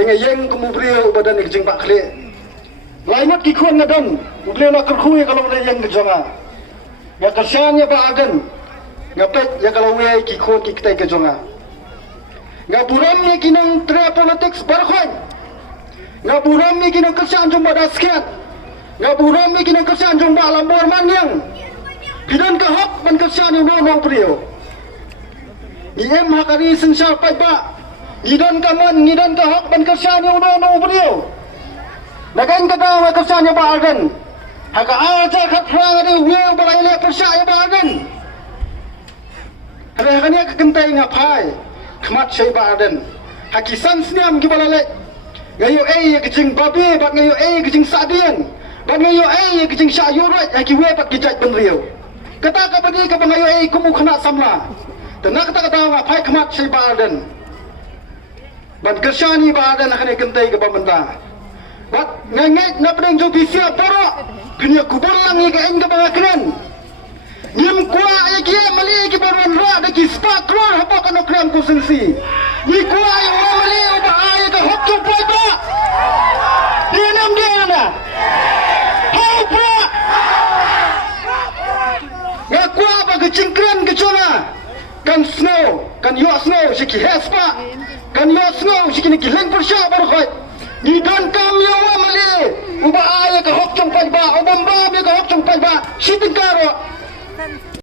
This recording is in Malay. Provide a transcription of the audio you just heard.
dengan yang kemudian badan kerjing pak kali. Lainnya kikuan ngadon, kemudian nak kerkui kalau ada yang kerjanga. Ya kerjanya pak agen, ngapet ya kalau we kikuan kita kerjanga. Ngaburamnya kinang tera politik berkhuan. Ngaburamnya kinang kerjaan jumpa daskian. Ngaburamnya kinang kerjaan jumpa lambor manyang. Pidan kahap dan kerjaan yang nong beliau. Iem hakari sensal paiba. Ngidan kaman, ngidan kahak dan kerjaan yang nong beliau. Nagain kata kerjaan yang bahagian. Haka aja kat perang ada weu balai percaya bahagian. Ada hanya kekentai ngapai. Kemat saya bahagian. Hakisan seniam gibalale. Ngayo kecing babi, bat ngayo kecing sadian. Bat ngayo kecing syayurat. Haki we pat gijat beliau. Kata kapadi ka bangayo kumu kena samla. Tenak kata ngapai kemat saya bahagian. Ban kersyani bahagian akan kentai ke pemerintah. Bat ngengek na pedeng jo bisia borok. Punya kubur langi ke eng ke bangakiran. Nyem kuah kia mali ke baruan roh ada ki spak keluar apa kan okram ku sensi. Ni kuah yang mali ubah air ke hok tu poi ba. Dia nam dia na. Hau ba. Ngak kuah apa ke cingkran ke cona. Kan snow, kan yo snow siki hespa. Kan yo snow siki ni kileng persya baru khoi. Ni dan kami awak mali ubah air ke hok tu poi ba. Obamba ke hok tu poi ba. Sitingkaro.